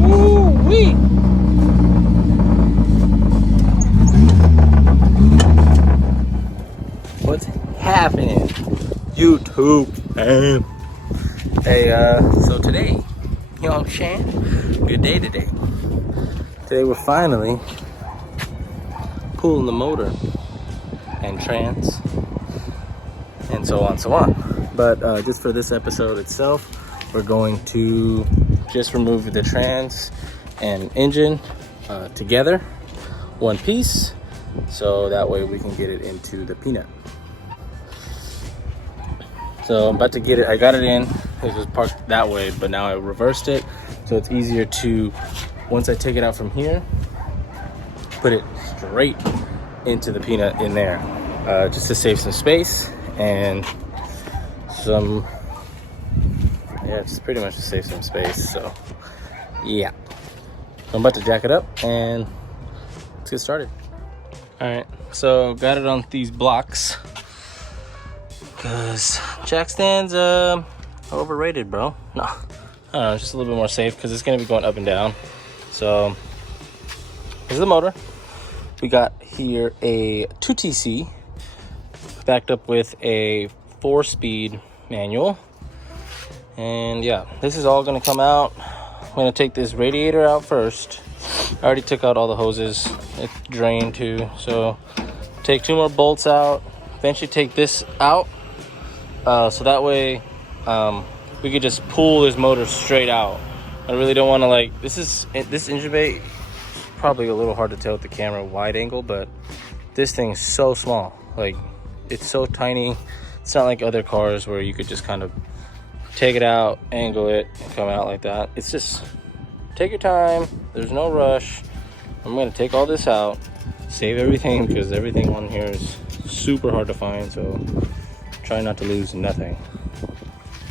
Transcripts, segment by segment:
Woo-wee! What's happening, YouTube? Hey, so today, you know what I'm saying? Good day today. Today we're finally pulling the motor and trans and so on. But just for this episode itself, we're going to just remove the trans and engine together, one piece, so that way we can get it into the peanut. So I'm about to get it, I got it in, it was parked that way, but now I reversed it, so it's easier to, once I take it out from here, put it straight into the peanut in there, just to save some space and some, yeah, it's pretty much to save some space. So yeah, I'm about to jack it up and let's get started. All right, so got it on these blocks because jack stands overrated, bro. No, I don't know, just a little bit more safe because it's gonna be going up and down. So here's the motor. We got here a 2TC backed up with a 4-speed manual. And yeah, this is all gonna come out. I'm gonna take this radiator out first. I already took out all the hoses. It drained too. So take 2 more bolts out. Eventually take this out. So that way we could just pull this motor straight out. I really don't wanna this engine bay, probably a little hard to tell with the camera wide angle, but this thing's so small. Like, it's so tiny. It's not like other cars where you could just kind of take it out, angle it, and come out like that. It's just, take your time. There's no rush. I'm gonna take all this out, save everything, because everything on here is super hard to find, so try not to lose nothing.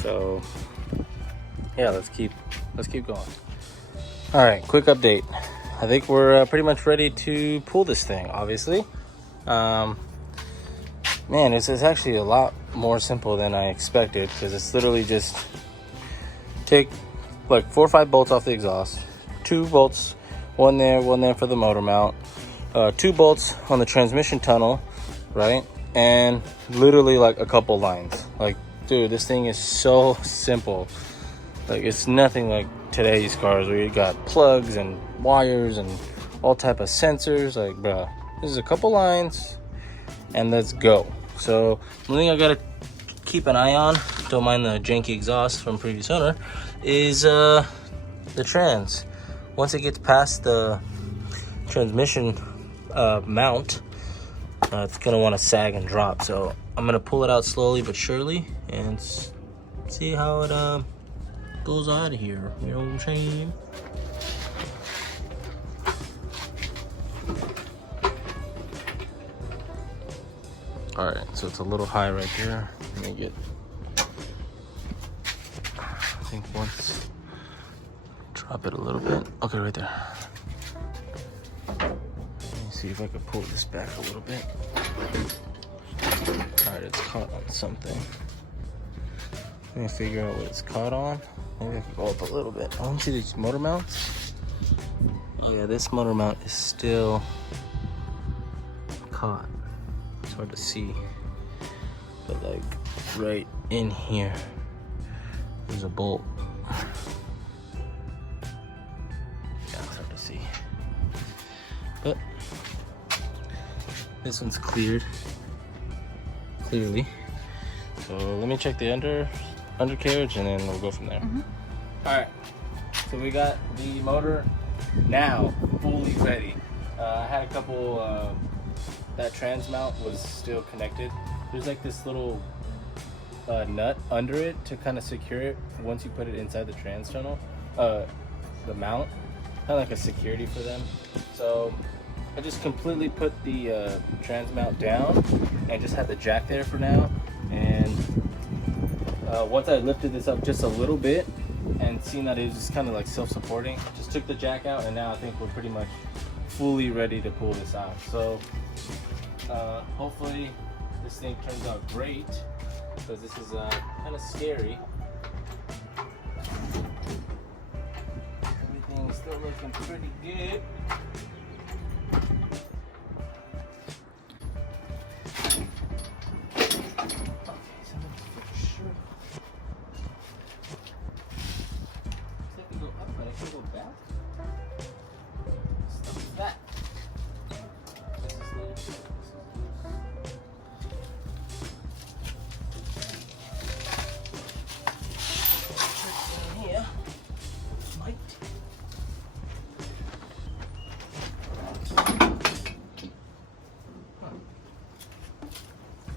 So yeah, let's keep going. All right, quick update. I think we're pretty much ready to pull this thing, obviously. Man, it's actually a lot more simple than I expected, because it's literally just take like 4 or 5 bolts off the exhaust, 2 bolts, one there for the motor mount, 2 bolts on the transmission tunnel, right? And literally like a couple lines. Like, dude, this thing is so simple. Like, it's nothing like today's cars where you got plugs and wires and all type of sensors. Like, bro, this is a couple lines and let's go. So one thing I gotta keep an eye on, don't mind the janky exhaust from previous owner, is the trans. Once it gets past the transmission mount, it's gonna want to sag and drop. So I'm gonna pull it out slowly but surely and see how it goes out of here. You know what I'm saying? All right, so it's a little high right there. Let me get, I think once, drop it a little bit. Okay, right there. Let me see if I can pull this back a little bit. All right, it's caught on something. Let me figure out what it's caught on. Maybe I can go up a little bit. I don't see these motor mounts. Oh yeah, this motor mount is still caught. It's hard to see, but like right in here, there's a bolt. Yeah, it's hard to see, but this one's clearly. So let me check the undercarriage and then we'll go from there. All right, so we got the motor now fully ready. I had a couple, that trans mount was still connected. There's like this little nut under it to kind of secure it once you put it inside the trans tunnel, the mount, kind of like a security for them. So I just completely put the trans mount down and just had the jack there for now. And once I lifted this up just a little bit and seen that it was just kind of like self-supporting, just took the jack out, and now I think we're pretty much fully ready to pull this out. So hopefully this thing turns out great. because this is kind of scary. Everything's still looking pretty good.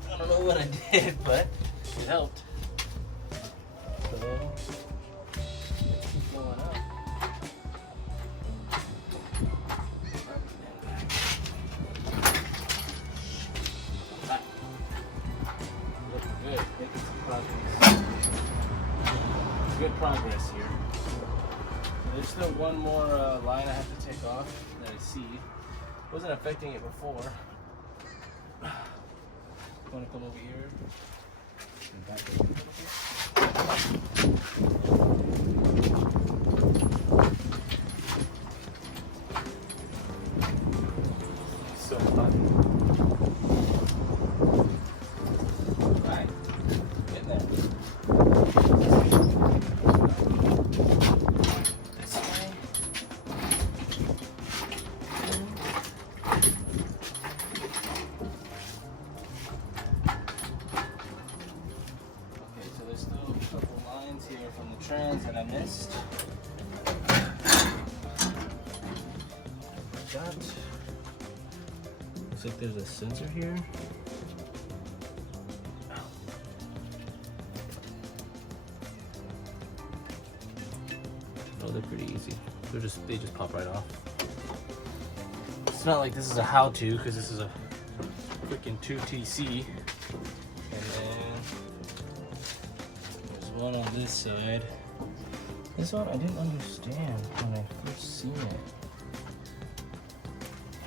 I don't know what I did, but it helped. So, let's keep going up. Looking good, making some progress. Good progress here. There's still one more line I have to take off that I see. Wasn't affecting it before. Want to come over here and back up a little bit. So fun. Right, getting there. This way. From the trans that I missed. Looks like there's a sensor here. Oh, they're pretty easy. They just pop right off. It's not like this is a how-to because this is a freaking 2TC. And then one on this side. This one I didn't understand when I first seen it.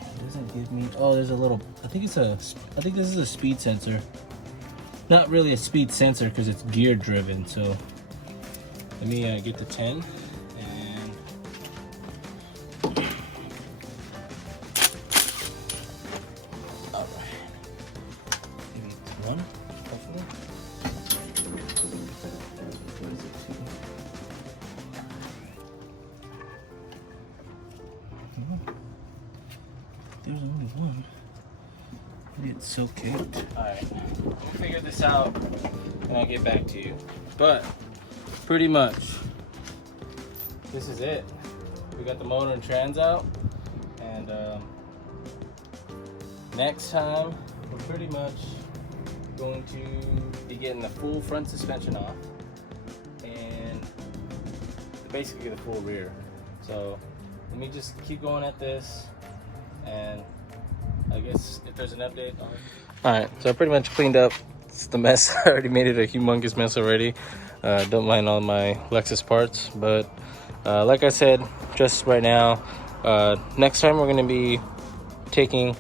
It doesn't give me. Oh, there's a little. I think this is a speed sensor. Not really a speed sensor because it's gear driven. So let me get the 10 and. All right. Maybe one. Hopefully. There's only one. It's so cute. Alright, we'll figure this out and I'll get back to you. But pretty much, this is it. We got the motor and trans out, and next time we're pretty much going to be getting the full front suspension off and basically the full rear. So let me just keep going at this, and I guess if there's an update. Alright, so I pretty much cleaned up. It's the mess. I already made it a humongous mess already. Don't mind all my Lexus parts, but like I said, just right now, next time we're going to be taking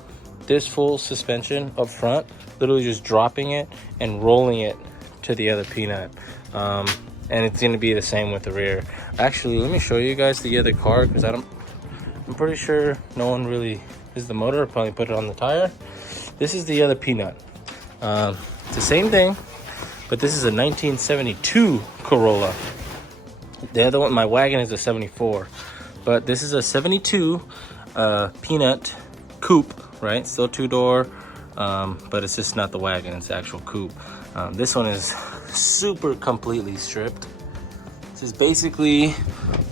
this full suspension up front, literally just dropping it and rolling it to the other peanut. And it's going to be the same with the rear. Actually, let me show you guys the other car, because I'm pretty sure no one really is the motor. I'll probably put it on the tire. This is the other peanut. It's the same thing, but this is a 1972 Corolla. The other one, my wagon, is a 74, but this is a 72 peanut coupe, right? Still two-door, but it's just not the wagon, it's the actual coupe. This one is super completely stripped. This is basically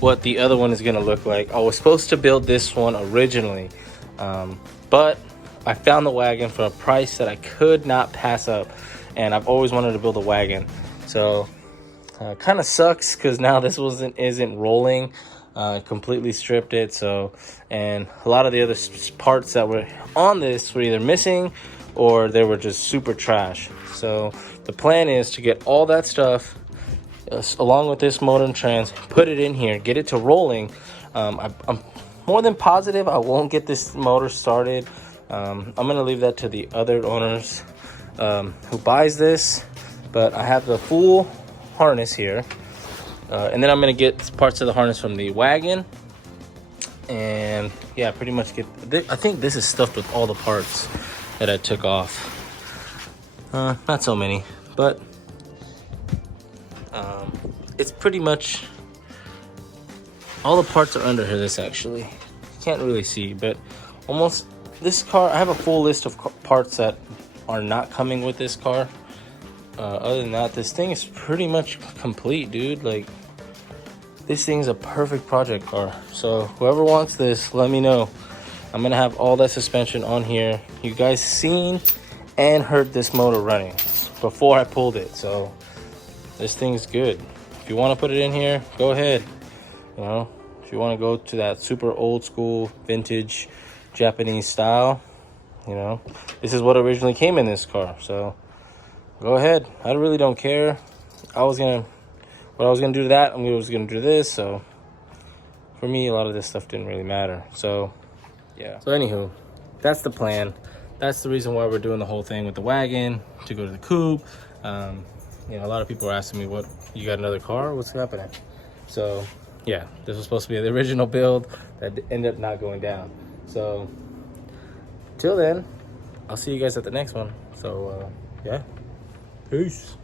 what the other one is gonna look like. I was supposed to build this one originally, but I found the wagon for a price that I could not pass up, and I've always wanted to build a wagon. So kind of sucks because now this isn't rolling. Completely stripped it. So, and a lot of the other parts that were on this were either missing or they were just super trash. So the plan is to get all that stuff along with this motor and trans, put it in here, get it to rolling. I'm more than positive I won't get this motor started. I'm gonna leave that to the other owners who buys this, But I have the full harness here. And then I'm gonna get parts of the harness from the wagon. And yeah, pretty much I think this is stuffed with all the parts that I took off. Not so many, but it's pretty much all the parts are under here. This actually, you can't really see, but almost this car, I have a full list of parts that are not coming with this car. Other than that, this thing is pretty much complete, dude. Like, this thing's a perfect project car. So whoever wants this, let me know. I'm gonna have all that suspension on here. You guys seen and heard this motor running before I pulled it, so this thing's good. If you want to put it in here, go ahead. You know, if you want to go to that super old school vintage Japanese style, you know, this is what originally came in this car, so go ahead. I really don't care. What I was gonna do to that, I was gonna do this. So for me, a lot of this stuff didn't really matter. So yeah. So anywho, that's the plan. That's the reason why we're doing the whole thing with the wagon, to go to the coupe. You know, a lot of people are asking me, what, you got another car? What's happening? So yeah, this was supposed to be the original build that ended up not going down. So till then, I'll see you guys at the next one. So yeah, peace.